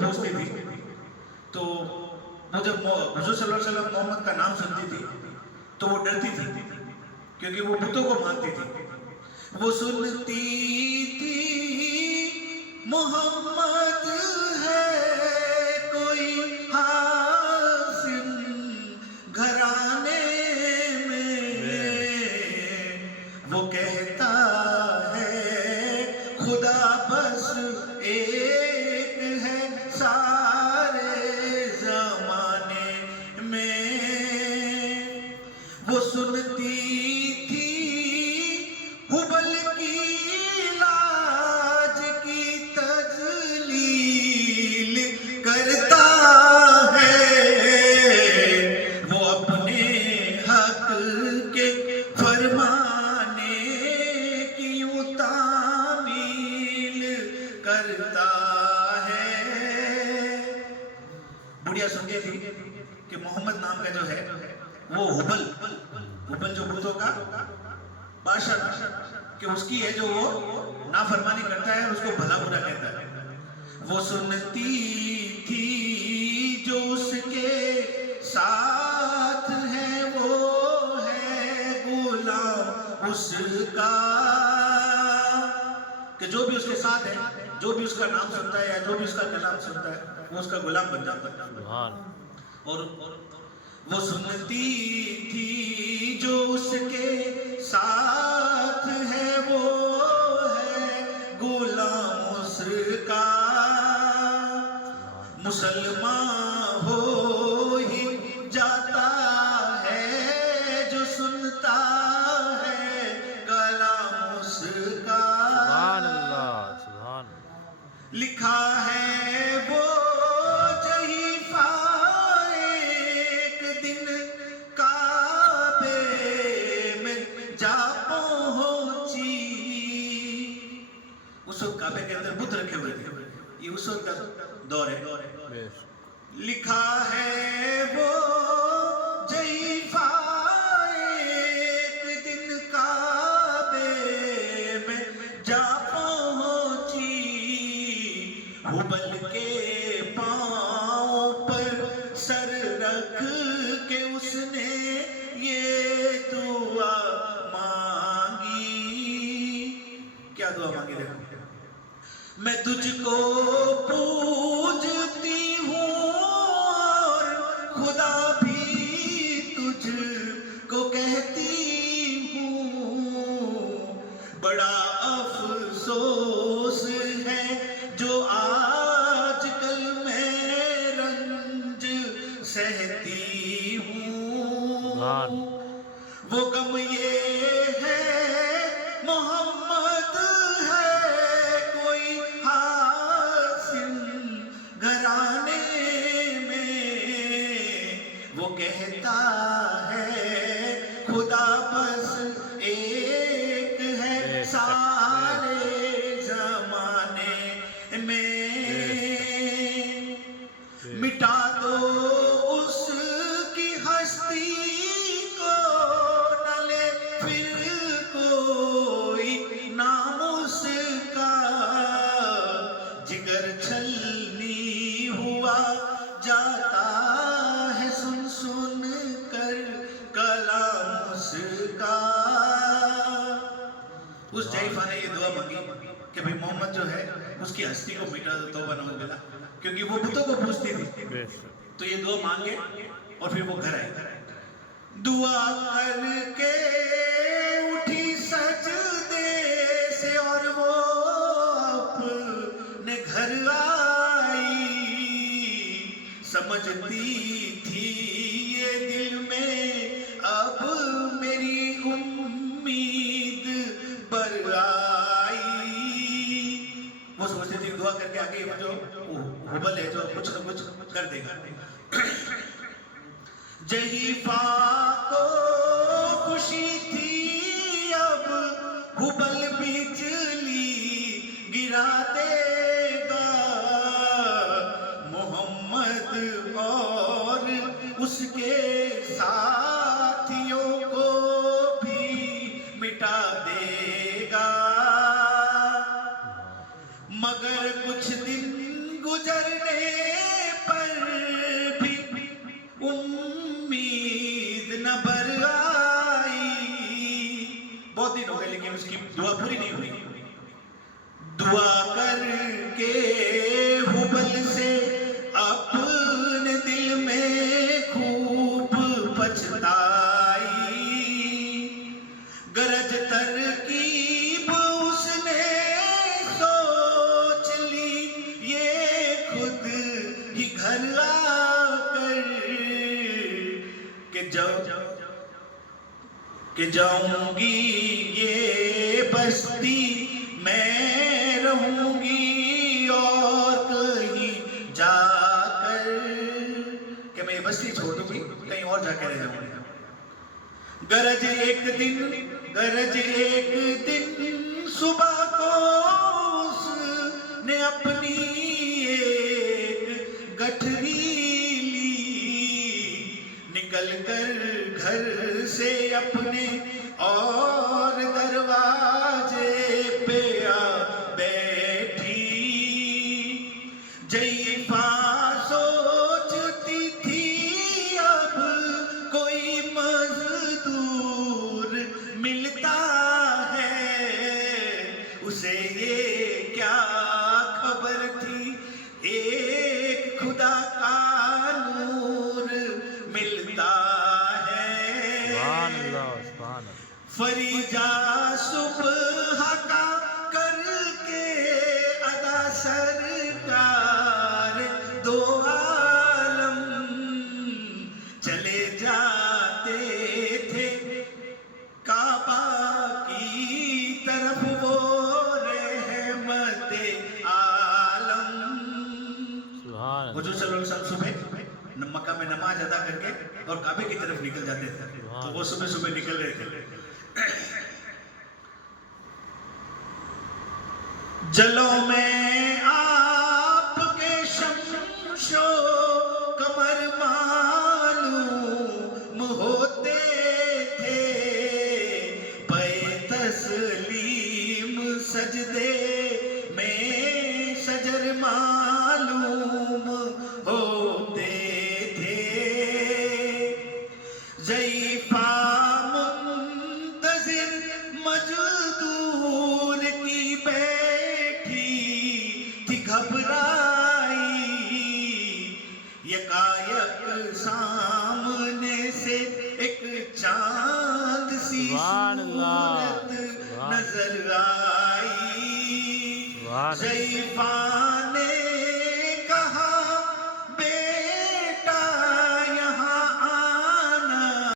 पूछती थी तो वो जब हुजूर सल्लल्लाहु अलैहि वसल्लम मोहम्मद का नाम सुनती थी तो वो डरती थी, क्योंकि वो बुतों को मानती थी। वो सुनती थी मोहम्मद है कोई हासिम घराने में, वो कहता है खुदा बस एक है सारे जमाने में। वो सुनती थी हुबल की लाज की तजलील करता है, वो अपने हक के फरमाने की यूं तामील करता है। बुढ़िया सुनती थी कि मोहम्मद नाम का जो है वो हुबल जो भूतों का बादशाह कि उसकी है जो वो नाफरमानी करता है, उसको भला बुरा कहता है। वो सुनती थी जो उसके साथ है वो है गुलाम उसका, कि जो भी उसके साथ है, जो भी उसका नाम सुनता है या जो भी उसका कलाम सुनता है वो उसका गुलाम बन जाता है। और वो सुनती थी जो उसके साथ है वो है गुलाम उसका, मुसलमान हो ही जाता है जो सुनता है कलाम उसका। सुभान अल्लाह, सुभान अल्लाह। लिखा है वो जहीफा एक दिन काबे में जा पहुंची। उस वक्त काबे के अंदर बुत रखे हुए थे, ये उस वक्त का दौर है। लिखा है वो जहीफा एक दिन काबे में जा पहुंची, हुबल के पांव पर सर रख के उसने ये दुआ मांगी। क्या दुआ मांगी? देखो, मैं तुझको पूजती हूँ और खुदा भी तुझको कहती हूँ, बड़ा अफसोस है जो आजकल मैं रंज सहती हूँ। वो गम ये है मोहम्मद है कोई हासिम घराने में, वो कहता है खुदा बस एक है सारे जमाने में। मिटा दो उसकी हस्ती को न ले फिर कोई नाम उसका, जिगर छलनी हुआ जाता है सुन सुन कर कलाम उसका। उस जहीफा ने ये दुआ मांगी कि भाई मोहम्मद जो है उसकी हस्ती को मिटा दो, तौबा नौज़, क्योंकि वो बुतों को पूछती थी। तो ये दुआ मांगे और फिर वो घर आई। दुआ करके उठी सजदे से और वो अपने घर आई, समझती थी ये दिल में अब मेरी उम्मीद बर आई। वो सोचती थी दुआ करके आगे जो हुबल है जो कुछ न कुछ कर देगा। जहीफा को खुशी थी अब हुबल बिजली गिरा देगा, मोहम्मद और उसके साथियों को भी मिटा देगा। मगर कुछ दिन गुजरने आ कर कि जाऊंगी ये बस्ती मैं रहूंगी और कहीं जाकर कि मैं ये बस्ती छोड़ दूंगी कहीं और जाकर रह जाऊंगी। गरज एक दिन सुबह को उसने अपनी एक गठरी ली, निकल कर घर से अपने और दरवाजे पे आ बैठी। जईफा सोचती थी अब कोई मजदूर मिलता है, उसे ये क्या खबर थी एक खुदा का नूर मिलता है। फरीजा सुबह का करके अदा सरकार दो आलम चले जाते थे काबा की तरफ वो रहमते आलम। हुजूर सल्लल्लाहु अलैहि वसल्लम सुबह मक्का में नमाज अदा करके और काबे की तरफ निकल जाते थे, तो वो सुबह सुबह निकल रहे थे। जलों में आपके शमशो कमर मालूम होते थे, पे तस्लीम सजदे में सजर मालूम होते थे। ज़ईफ़ा मुंतज़िर मजदूर की बैठी थी घबराई, यकायक सामने से एक चांद सी सूरत नजर आई। ज़ईफ़ा ने